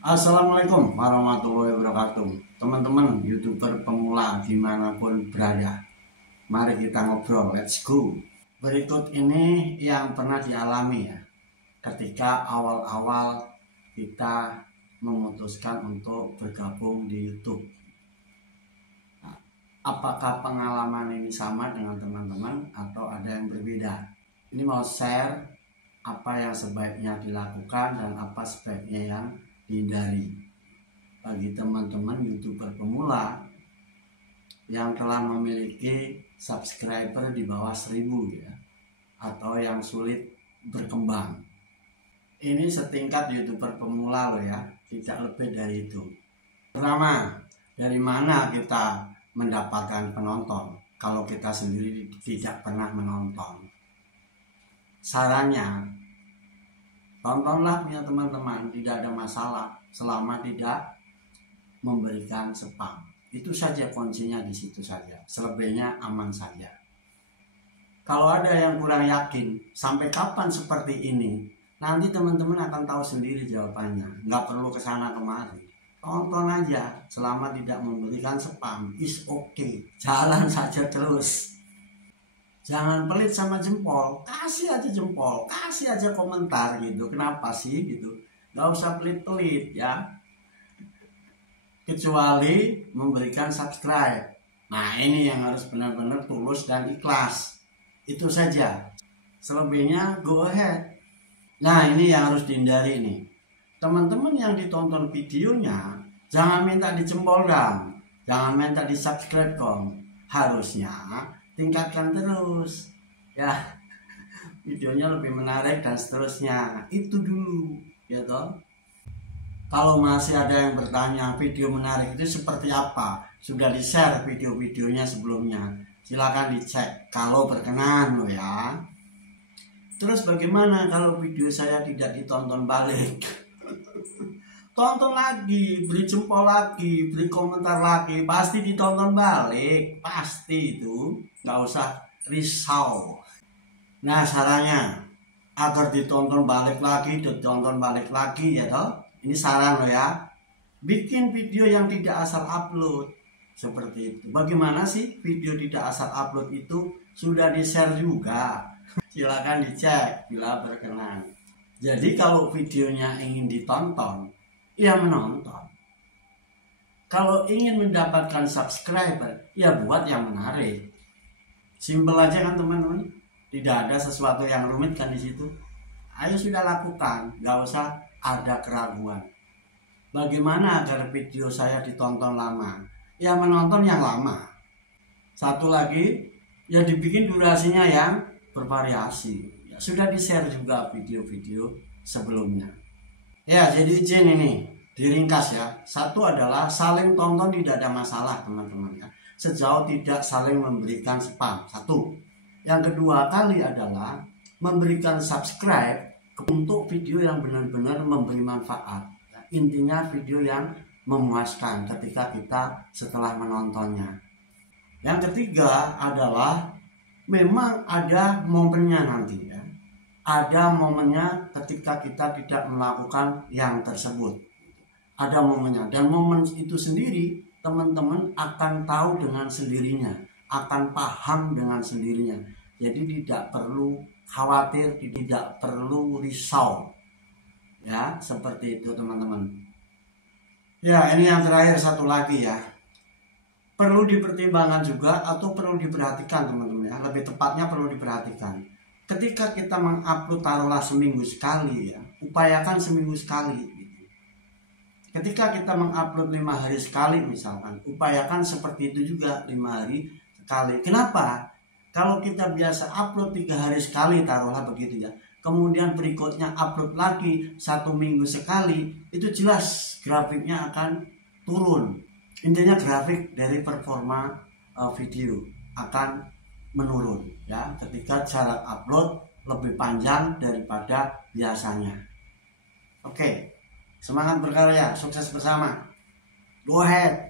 Assalamualaikum warahmatullahi wabarakatuh. Teman-teman YouTuber pemula dimanapun berada, mari kita ngobrol, let's go. Berikut ini yang pernah dialami ya, ketika awal-awal kita memutuskan untuk bergabung di YouTube. Nah, apakah pengalaman ini sama dengan teman-teman atau ada yang berbeda? Ini mau share apa yang sebaiknya dilakukan dan apa sebaiknya yang dihindari bagi teman-teman YouTuber pemula yang telah memiliki subscriber di bawah 1000 ya, atau yang sulit berkembang. Ini setingkat YouTuber pemula loh ya, tidak lebih dari itu. Pertama, dari mana kita mendapatkan penonton kalau kita sendiri tidak pernah menonton? Sarannya, tontonlah punya teman-teman, tidak ada masalah selama tidak memberikan spam. Itu saja kuncinya, di situ saja. Selebihnya aman saja. Kalau ada yang kurang yakin sampai kapan seperti ini, nanti teman-teman akan tahu sendiri jawabannya. Nggak perlu kesana kemari. Tonton aja selama tidak memberikan spam. Is okay. Jalan saja terus. Jangan pelit sama jempol, kasih aja jempol, kasih aja komentar gitu. Kenapa sih gitu? Gak usah pelit-pelit ya. Kecuali memberikan subscribe. Nah ini yang harus benar-benar tulus dan ikhlas. Itu saja. Selebihnya go ahead. Nah ini yang harus dihindari nih. Teman-teman yang ditonton videonya, jangan minta dijempol dong. Jangan minta di subscribe dong. Harusnya tingkatkan terus ya, videonya lebih menarik dan seterusnya. Itu dulu ya toh. Kalau masih ada yang bertanya video menarik itu seperti apa, sudah di share video-videonya sebelumnya, silakan dicek kalau berkenan loh ya. Terus bagaimana kalau video saya tidak ditonton balik? Tonton lagi, beri jempol lagi, beri komentar lagi, pasti ditonton balik, pasti itu, nggak usah risau. Nah sarannya, agar ditonton balik lagi ya toh, ini saran loh ya, bikin video yang tidak asal upload, seperti itu. Bagaimana sih video tidak asal upload itu? Sudah di share juga, silakan dicek bila berkenan. Jadi kalau videonya ingin ditonton, ya menonton. Kalau ingin mendapatkan subscriber, ya buat yang menarik. Simpel aja kan teman-teman. Tidak ada sesuatu yang rumit kan di situ. Ayo sudah lakukan, nggak usah ada keraguan. Bagaimana agar video saya ditonton lama? Ya menonton yang lama. Satu lagi, ya dibikin durasinya yang bervariasi. Ya, sudah di-share juga video-video sebelumnya. Ya, jadi izin ini diringkas ya. Satu adalah saling tonton tidak ada masalah teman-teman ya, sejauh tidak saling memberikan spam. Satu. Yang kedua kali adalah memberikan subscribe untuk video yang benar-benar memberi manfaat. Intinya video yang memuaskan ketika kita setelah menontonnya. Yang ketiga adalah memang ada momennya nanti ya. Ada momennya ketika kita tidak melakukan yang tersebut. Ada momennya, dan momen itu sendiri teman-teman akan tahu dengan sendirinya, akan paham dengan sendirinya. Jadi tidak perlu khawatir, tidak perlu risau. Ya, seperti itu teman-teman. Ya, ini yang terakhir satu lagi ya. Perlu dipertimbangkan juga atau perlu diperhatikan teman-teman ya. Lebih tepatnya perlu diperhatikan. Ketika kita mengupload taruhlah seminggu sekali ya, upayakan seminggu sekali gitu. Ketika kita mengupload 5 hari sekali misalkan, upayakan seperti itu juga 5 hari sekali. Kenapa? Kalau kita biasa upload 3 hari sekali taruhlah begitu ya, kemudian berikutnya upload lagi 1 minggu sekali, itu jelas grafiknya akan turun. Intinya grafik dari performa video akan menurun ya, ketika jarak upload lebih panjang daripada biasanya. Oke, semangat berkarya, sukses bersama, go ahead.